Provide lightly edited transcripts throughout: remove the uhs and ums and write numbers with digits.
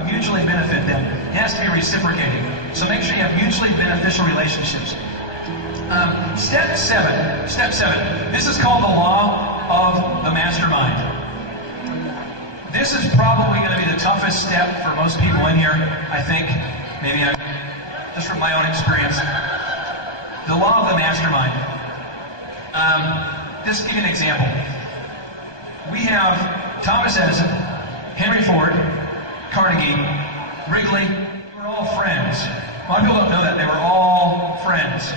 mutually benefit them. It has to be reciprocating. So make sure you have mutually beneficial relationships. Step seven. This is called the law of the mastermind. This is probably going to be the toughest step for most people in here, I think. Maybe just from my own experience. The law of the mastermind. Just to give you an example. We have Thomas Edison, Henry Ford, Carnegie, Wrigley. We're all friends. A lot of people don't know that. They were all friends.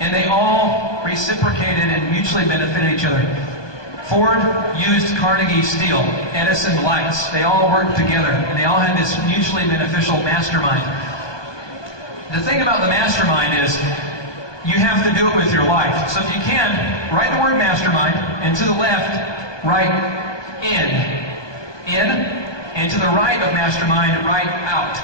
And they all reciprocated and mutually benefited each other. Ford used Carnegie steel, Edison lights. They all worked together, and they all had this mutually beneficial mastermind. The thing about the mastermind is you have to do it with your life. So if you can, write the word mastermind, and to the left, write in, and to the right of mastermind, write out.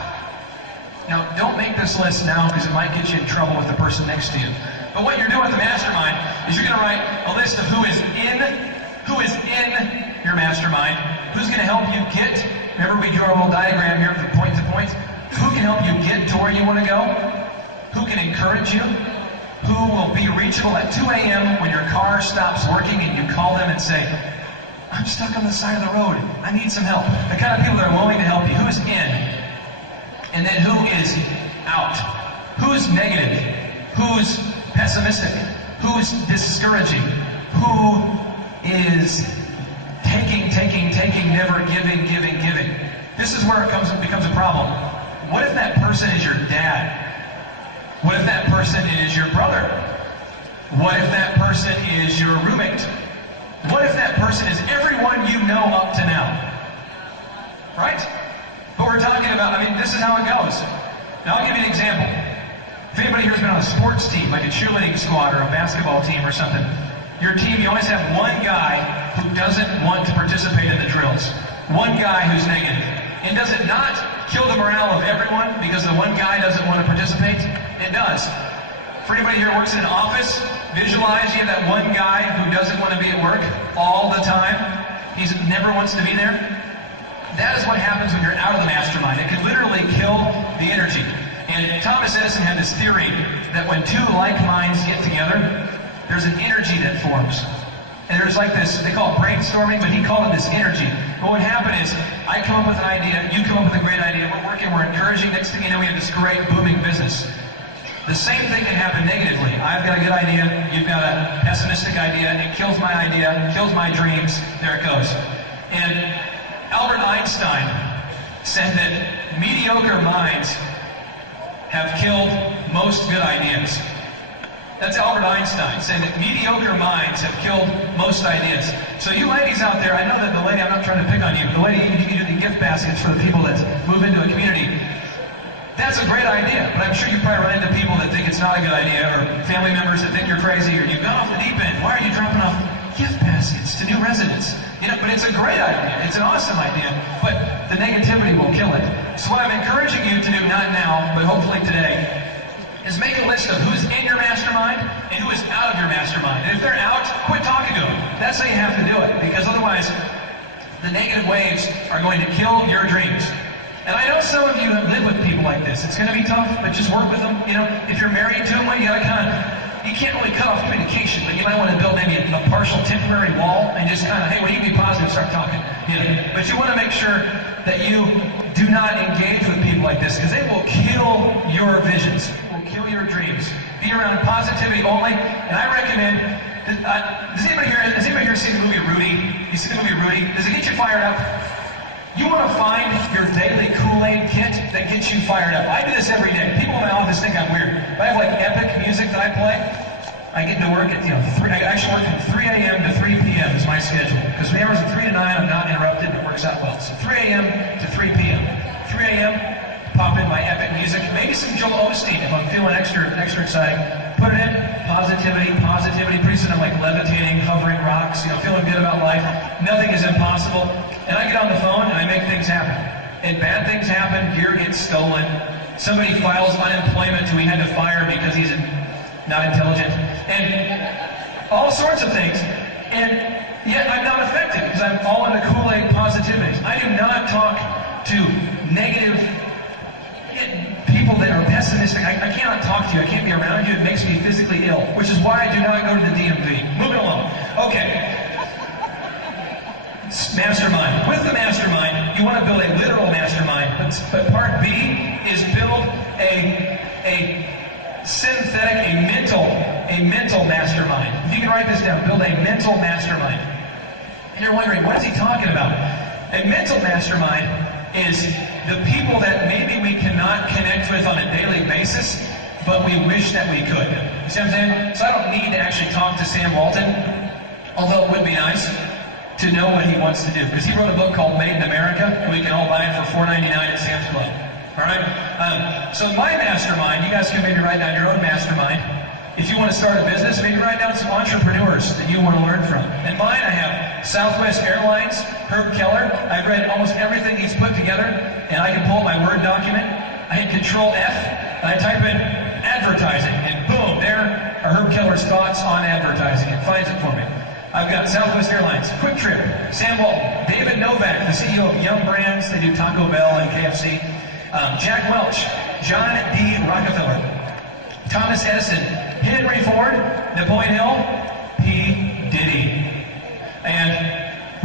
Now, don't make this list now because it might get you in trouble with the person next to you. But what you're doing with the mastermind is you're going to write a list of who is in your mastermind, who's going to help you get, remember we drew our little diagram here from point to point, who can help you get to where you want to go, who can encourage you, who will be reachable at 2 a.m. when your car stops working and you call them and say, I'm stuck on the side of the road, I need some help. The kind of people that are willing to help you. Who's in? And then who is out? Who's negative? Who's pessimistic? Who's discouraging? Who is taking, never giving. This is where it becomes a problem. What if that person is your dad? What if that person is your brother? What if that person is your roommate? What if that person is everyone you know up to now? Right? But we're talking about, this is how it goes. Now I'll give you an example. If anybody here has been on a sports team, like a cheerleading squad or a basketball team or something, your team, you always have one guy who doesn't want to participate in the drills. One guy who's negative. And does it not kill the morale of everyone because the one guy doesn't want to participate? It does. For anybody here who works in an office, visualize you have that one guy who doesn't want to be at work all the time. He never wants to be there. That is what happens when you're out of the mastermind. It can literally kill the energy. And Thomas Edison had this theory that when two like minds get together, there's an energy that forms. And there's like this, they call it brainstorming, but he called it this energy. But what happened is, I come up with an idea, you come up with a great idea, we're working, we're encouraging, next thing you know, we have this great booming business. The same thing can happen negatively. I've got a good idea, you've got a pessimistic idea, it kills my idea, kills my dreams, there it goes. And Albert Einstein said that mediocre minds have killed most good ideas. That's Albert Einstein saying that mediocre minds have killed most ideas. So you ladies out there, I know that the lady, I'm not trying to pick on you, but the lady, you can do the gift baskets for the people that move into a community. That's a great idea, but I'm sure you probably run into people that think it's not a good idea, or family members that think you're crazy, or you've gone off the deep end. Why are you dropping off gift baskets to new residents? But it's a great idea. It's an awesome idea, but the negativity will kill it. So what I'm encouraging you to do, not now, but hopefully today, is make a list of who's in your mastermind and who is out of your mastermind. And if they're out, quit talking to them. That's how you have to do it, because otherwise the negative waves are going to kill your dreams. And I know some of you live with people like this. It's going to be tough, but just work with them. If you're married to them, well, you can't really cut off communication, but you might want to build maybe a partial temporary wall and just kind of, hey, when you can be positive, start talking. But you want to make sure that you do not engage with people like this, because they will kill your visions, will kill your dreams. Be around positivity only, and I recommend, has anybody here seen the movie Rudy? You see the movie Rudy? Does it get you fired up? You want to find your daily Kool-Aid kit that gets you fired up. I do this every day. People in my office think I'm weird, but I have like epic music that I play. I get to work at, I actually work from 3 a.m. to 3 p.m. is my schedule. Because the hours of 3 to 9, I'm not interrupted, and it works out well. So 3 a.m. to 3 p.m. 3 a.m., pop in my epic music. Maybe some Joel Osteen if I'm feeling extra exciting. Put it in, positivity. Pretty soon I'm like levitating, hovering rocks, feeling good about life. Nothing is impossible. And I get on the phone and I make things happen. And bad things happen, gear gets stolen. Somebody files unemployment who we had to fire because he's not intelligent. And all sorts of things. And yet I'm not affected because I'm all into Kool-Aid positivities. I do not talk to negative people that are pessimistic. I cannot talk to you. I can't be around you. It makes me physically ill, which is why I do not go to the DMV. Moving along. Okay. Mastermind. With the mastermind, you want to build a literal mastermind, but part B is build a synthetic, a mental mastermind. If you can write this down, build a mental mastermind. And you're wondering, what is he talking about? A mental mastermind is the people that maybe we cannot connect with on a daily basis, but we wish that we could. You see what I'm saying? So I don't need to actually talk to Sam Walton, although it would be nice to know what he wants to do, because he wrote a book called Made in America, and we can all buy it for $4.99 at Sam's Club. All right? So my mastermind, you guys can maybe write down your own mastermind. If you want to start a business, maybe write down some entrepreneurs that you want to learn from. In mine, I have Southwest Airlines, Herb Keller. I've read almost everything he's put together, and I can pull up my Word document. I hit Control F, and I type in advertising, and boom, there are Herb Keller's thoughts on advertising. It finds it for me. I've got Southwest Airlines, Quick Trip, Sam Walton, David Novak, the CEO of Yum Brands. They do Taco Bell and KFC. Jack Welch, John D. Rockefeller, Thomas Edison, Henry Ford, Napoleon Hill, P. Diddy, and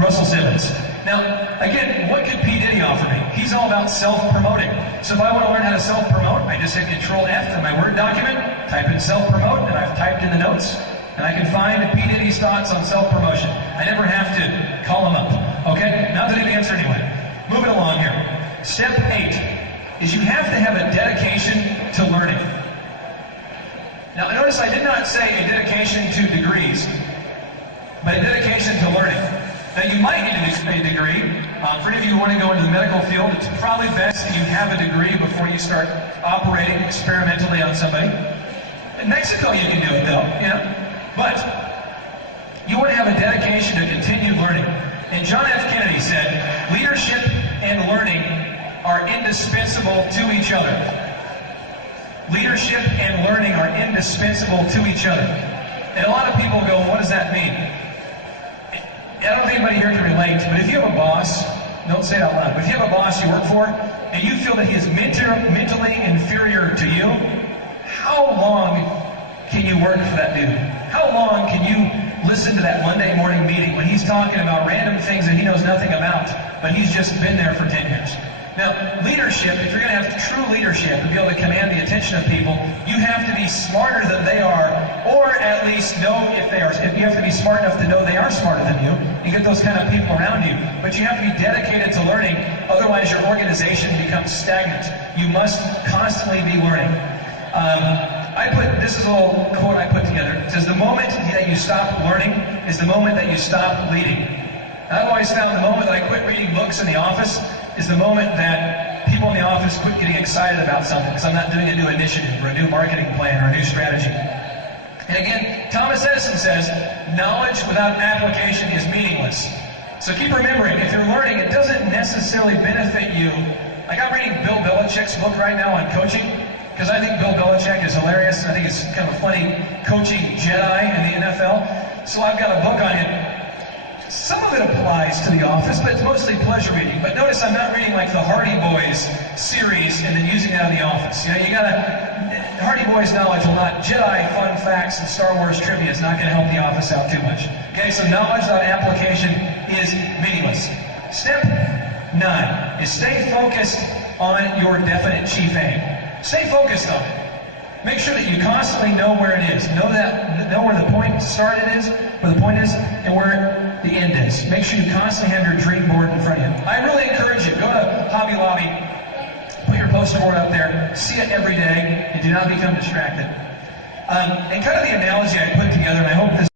Russell Simmons. Now, again, what could P. Diddy offer me? He's all about self-promoting. So if I want to learn how to self-promote, I just hit Control F in my Word document, type in self-promote, and I've typed in the notes. And I can find P. Diddy's thoughts on self-promotion. I never have to call him up. Okay? Not that he'd answer anyway. Moving along here. Step 8 is you have to have a dedication to learning. Now, notice I did not say a dedication to degrees, but a dedication to learning. Now, you might need a degree. For any of you who want to go into the medical field, it's probably best that you have a degree before you start operating experimentally on somebody. In Mexico, you can do it, though. Yeah. But you want to have a dedication to continue learning. And John F. Kennedy said, leadership and learning are indispensable to each other. Leadership and learning are indispensable to each other. And a lot of people go, what does that mean? I don't know if anybody here can relate, but if you have a boss, don't say it out loud, but if you have a boss you work for, and you feel that he is mentally inferior to you, how long can you work for that dude? How long can you listen to that Monday morning meeting when he's talking about random things that he knows nothing about, but he's just been there for 10 years? Now, leadership, if you're going to have true leadership and be able to command the attention of people, you have to be smarter than they are, or at least know if they are. If you have to be smart enough to know they are smarter than you, and get those kind of people around you. But you have to be dedicated to learning, otherwise your organization becomes stagnant. You must constantly be learning. This is a little quote I put together. It says, the moment that you stop learning is the moment that you stop leading. And I've always found the moment that I quit reading books in the office is the moment that people in the office quit getting excited about something because I'm not doing a new initiative or a new marketing plan or a new strategy. And again, Thomas Edison says, knowledge without application is meaningless. So keep remembering, if you're learning, it doesn't necessarily benefit you. Like I'm reading Bill Belichick's book right now on coaching, because I think Bill Belichick is hilarious. I think he's kind of a funny coaching Jedi in the NFL. So I've got a book on him. Some of it applies to the office, but it's mostly pleasure reading. But notice I'm not reading like the Hardy Boys series and then using it out of the office. You know, you gotta, Hardy Boys knowledge will not, Jedi fun facts and Star Wars trivia is not gonna help the office out too much. Okay, so knowledge without application is meaningless. Step 9 is stay focused on your definite chief aim. Stay focused on it. Make sure that you constantly know where it is. Know where the point start is, where the point is, and where the end is. Make sure you constantly have your dream board in front of you. I really encourage you, go to Hobby Lobby, put your poster board up there, see it every day, and do not become distracted. And kind of the analogy I put together, and I hope this